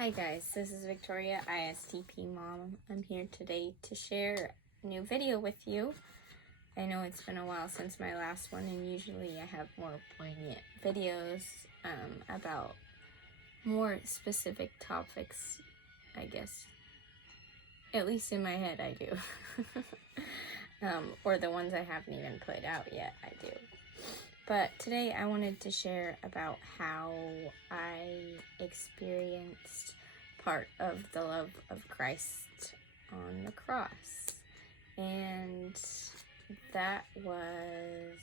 Hi guys, this is Victoria, ISTP Mom. I'm here today to share a new video with you. I know it's been a while since my last one, and usually I have more poignant videos about more specific topics, I guess. At least in my head I do. Or the ones I haven't even put out yet, I do. But today I wanted to share about how I experienced part of the love of Christ on the cross. And that was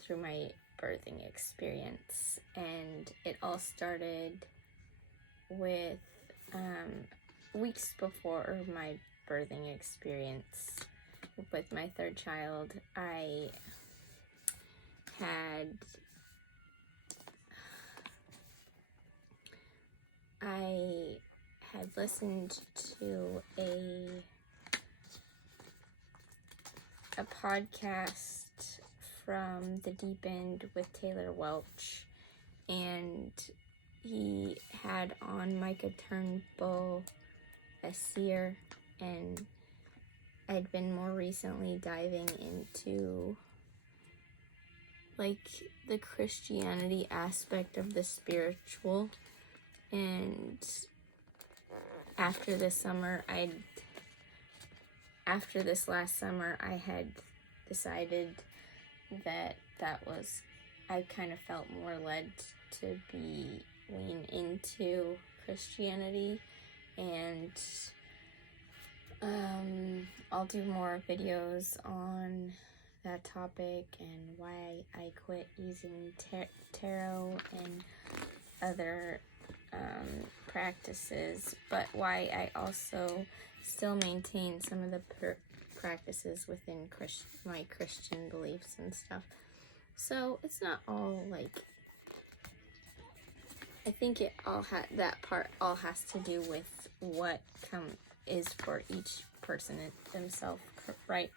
through my birthing experience. And it all started with weeks before my birthing experience with my third child. I had listened to a podcast from The Deep End with Taylor Welch, and he had on Micah Turnbull, a seer, and I'd been more recently diving into like the Christianity aspect of the spiritual. And after this last summer, I had decided that I kind of felt more led to lean into Christianity, and I'll do more videos on that topic and why I quit using tarot and other practices, but why I also still maintain some of the practices within my Christian beliefs and stuff. So it's not all like, I think that part all has to do with what is for each person themselves, right?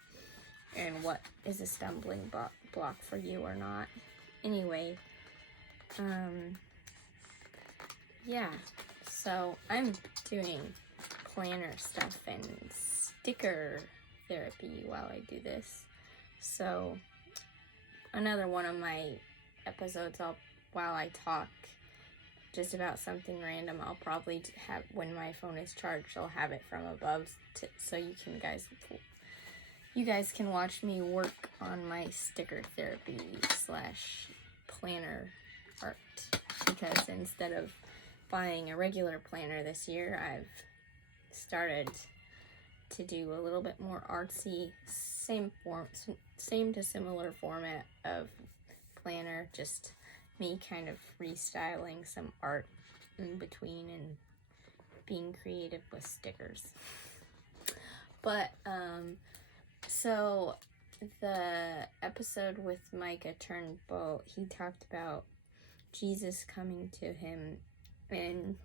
And what is a stumbling block for you or not. Anyway, yeah, so I'm doing planner stuff and sticker therapy while I do this. So another one of my episodes, while I talk just about something random, I'll probably have, when my phone is charged, I'll have it from above so you guys can watch me work on my sticker therapy / planner art, because instead of buying a regular planner this year, I've started to do a little bit more artsy, same to similar format of planner, just me kind of restyling some art in between and being creative with stickers. But so the episode with Micah Turnbull, he talked about Jesus coming to him in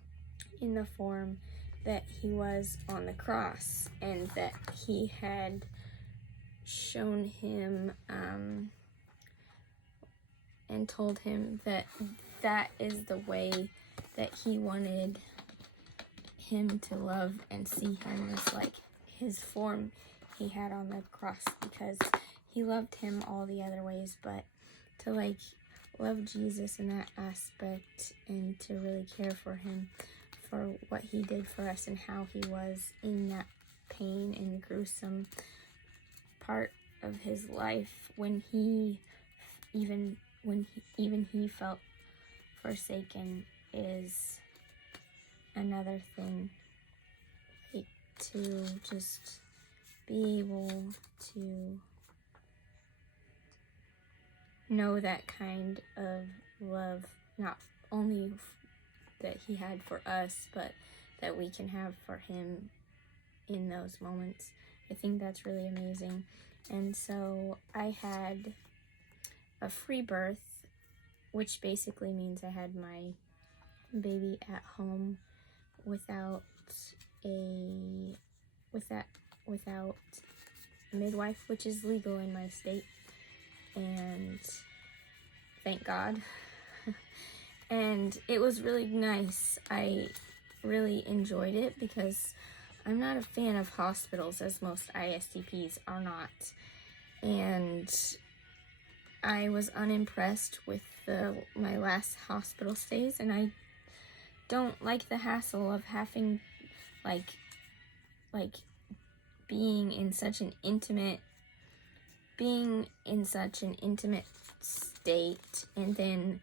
the form that he was on the cross, and that he had shown him and told him that is the way that he wanted him to love and see him, as like his form he had on the cross, because he loved him all the other ways, but to like love Jesus in that aspect and to really care for him for what he did for us and how he was in that pain and gruesome part of his life when he felt forsaken, is another thing, like to just be able to know that kind of love, not only that he had for us, but that we can have for him in those moments. I think that's really amazing. And so I had a free birth, which basically means I had my baby at home without a midwife, which is legal in my state, and thank God. And it was really nice. I really enjoyed it because I'm not a fan of hospitals, as most ISTPs are not. And I was unimpressed with my last hospital stays, and I don't like the hassle of having like being in such an intimate state, and then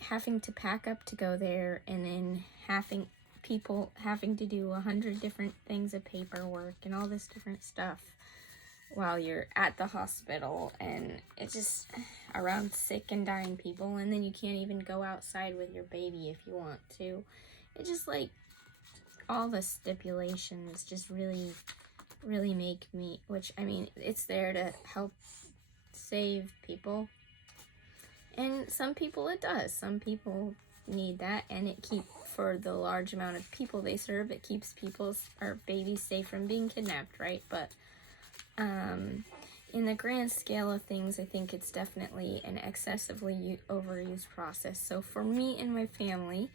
having to pack up to go there, and then having to do 100 different things of paperwork and all this different stuff while you're at the hospital, and it's just around sick and dying people, and then you can't even go outside with your baby if you want to. It's just like all the stipulations just really make me, which, I mean, it's there to help save people, and some people it does. Some people need that, and for the large amount of people they serve, it keeps babies safe from being kidnapped, right? But in the grand scale of things, I think it's definitely an excessively overused process. So for me and my family,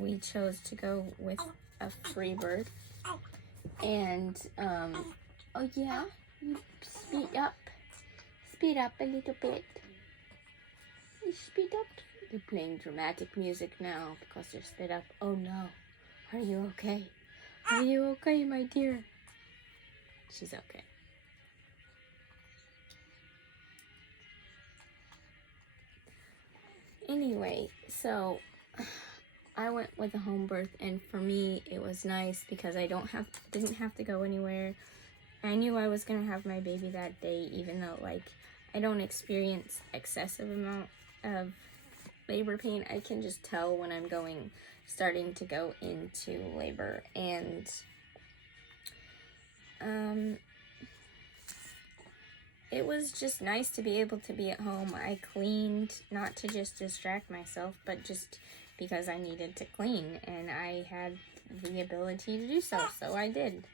we chose to go with a free birth. And, oh yeah, you speed up a little bit. You speed up. They're playing dramatic music now because they're sped up. Oh no, are you okay? Are you okay, my dear? She's okay. Anyway, so I went with a home birth, and for me it was nice because I didn't have to go anywhere. I knew I was gonna have my baby that day, even though I don't experience excessive amount of labor pain. I can just tell when I'm starting to go into labor, and it was just nice to be able to be at home. I cleaned, not to just distract myself, but just because I needed to clean, and I had the ability to do so I did.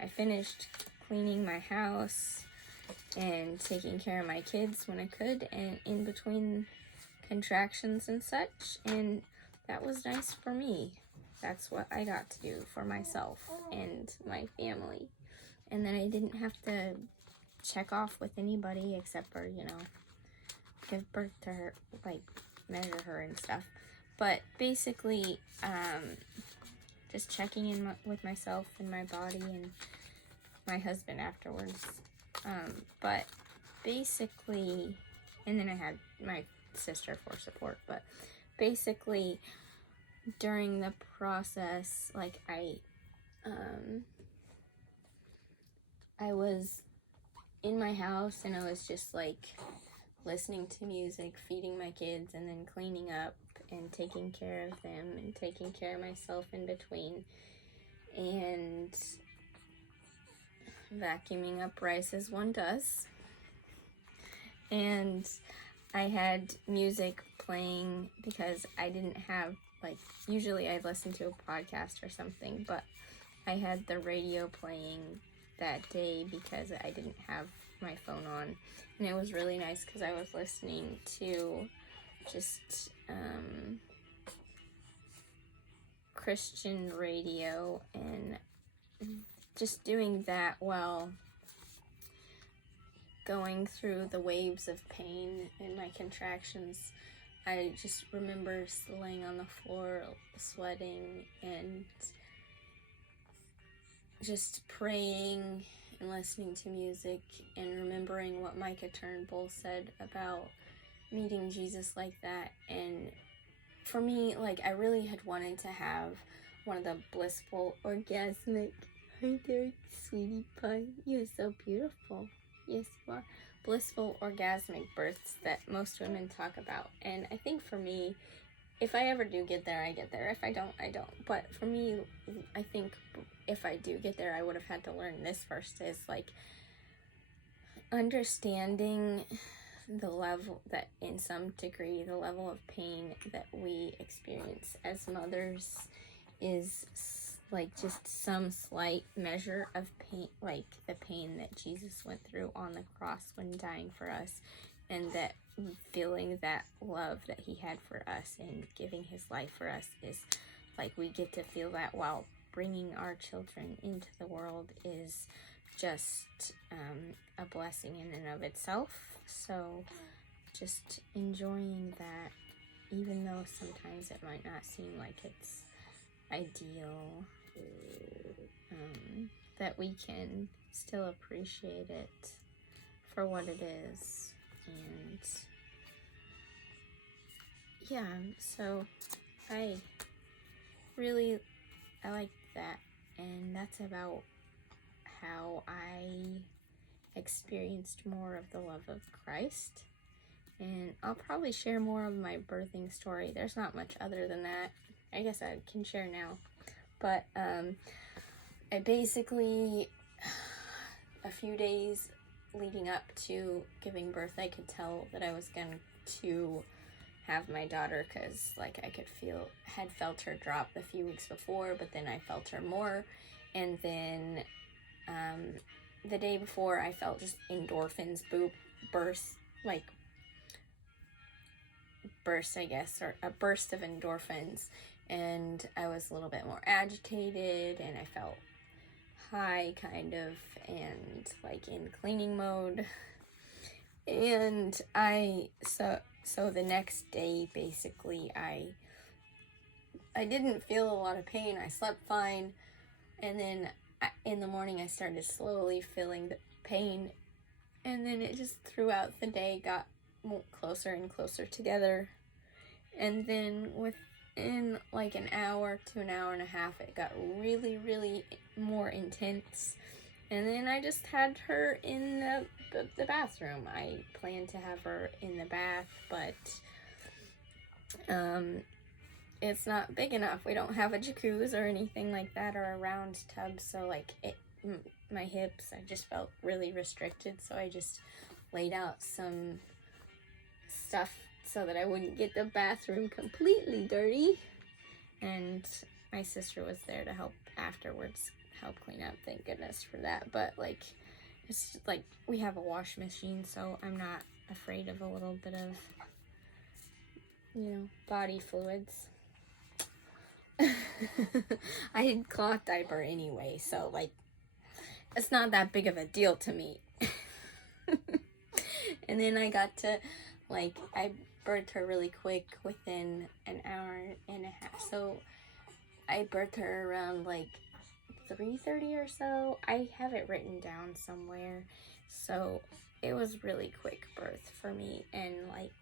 I finished cleaning my house and taking care of my kids when I could, and in between contractions and such, and that was nice for me. That's what I got to do for myself and my family, and then I didn't have to check off with anybody except for, give birth to her, measure her and stuff. But basically, just checking in with myself and my body and my husband afterwards. But basically, and then I had my sister for support. But basically, during the process, I was in my house, and I was just listening to music, feeding my kids, and then cleaning up and taking care of them and taking care of myself in between, and vacuuming up rice as one does. And I had music playing because I didn't have, usually I'd listen to a podcast or something, but I had the radio playing that day because I didn't have my phone on, and it was really nice because I was listening to just Christian radio, and just doing that while going through the waves of pain and my contractions. I just remember laying on the floor sweating and just praying and listening to music and remembering what Micah Turnbull said about meeting Jesus like that. And for me, I really had wanted to have one of the blissful orgasmic, hi there, sweetie pie, you're so beautiful, yes you are, blissful orgasmic births that most women talk about. And I think for me, if I ever do get there, I get there. If I don't, I don't. But for me, I think if I do get there, I would have had to learn this first, is understanding the level that, in some degree, the level of pain that we experience as mothers is just some slight measure of pain, the pain that Jesus went through on the cross when dying for us, and that feeling that love that he had for us and giving his life for us is like we get to feel that while bringing our children into the world is just a blessing in and of itself. So just enjoying that, even though sometimes it might not seem like it's ideal, that we can still appreciate it for what it is. And yeah, so I like that, and that's about how I experienced more of the love of Christ. And I'll probably share more of my birthing story. There's not much other than that. I guess I can share now. But I basically, a few days leading up to giving birth, I could tell that I was going to have my daughter, because like I had felt her drop a few weeks before, but then I felt her more. And then the day before, I felt just endorphins burst, I guess, or a burst of endorphins, and I was a little bit more agitated, and I felt high kind of, and like in cleaning mode. And so the next day, basically, I didn't feel a lot of pain. I slept fine, and then in the morning I started slowly feeling the pain, and then it just throughout the day got closer and closer together. And then within like an hour to an hour and a half, it got really, really more intense. And then I just had her in the bathroom. I planned to have her in the bath, but it's not big enough. We don't have a jacuzzi or anything like that, or a round tub, so like my hips, I just felt really restricted. So I just laid out some stuff so that I wouldn't get the bathroom completely dirty. And my sister was there to help afterwards, help clean up. Thank goodness for that. But like, it's just, like, we have a wash machine, so I'm not afraid of a little bit of, body fluids. I had cloth diaper anyway, so like, it's not that big of a deal to me. And then I got to, like, I birthed her really quick within an hour and a half. So I birthed her around like 3:30 or so. I have it written down somewhere. So it was really quick birth for me. And like,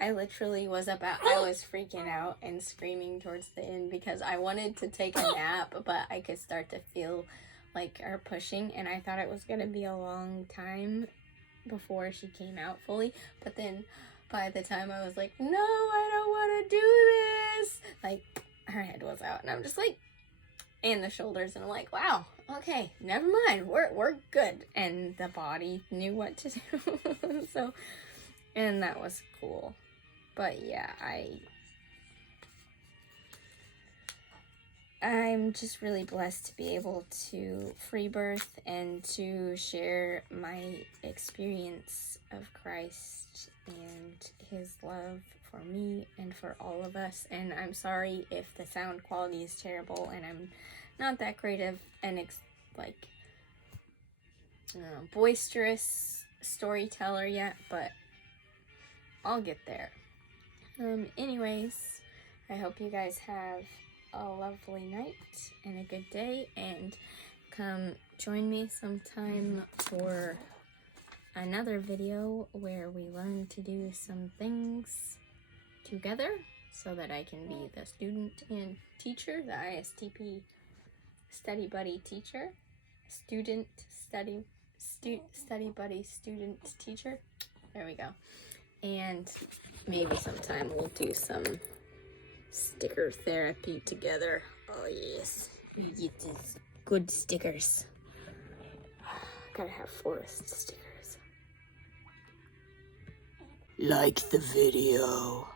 I literally I was freaking out and screaming towards the end because I wanted to take a nap, but I could start to feel like her pushing, and I thought it was going to be a long time before she came out fully. But then by the time I was like, no, I don't want to do this, like, her head was out, and I'm just like, and the shoulders, and I'm like, wow, okay, never mind, we're good. And the body knew what to do. So, and that was cool. But yeah, I'm just really blessed to be able to free birth and to share my experience of Christ and his love for me and for all of us. And I'm sorry if the sound quality is terrible, and I'm not that creative and boisterous storyteller yet, but I'll get there. Anyways, I hope you guys have a lovely night and a good day, and come join me sometime for another video where we learn to do some things together so that I can be the student and teacher, the ISTP study buddy teacher, student study buddy student teacher. There we go. And maybe sometime we'll do some sticker therapy together. Oh yes, we get these good stickers. Gotta have forest stickers. Like the video.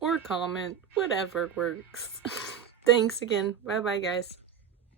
Or comment, whatever works. Thanks again. Bye bye, guys.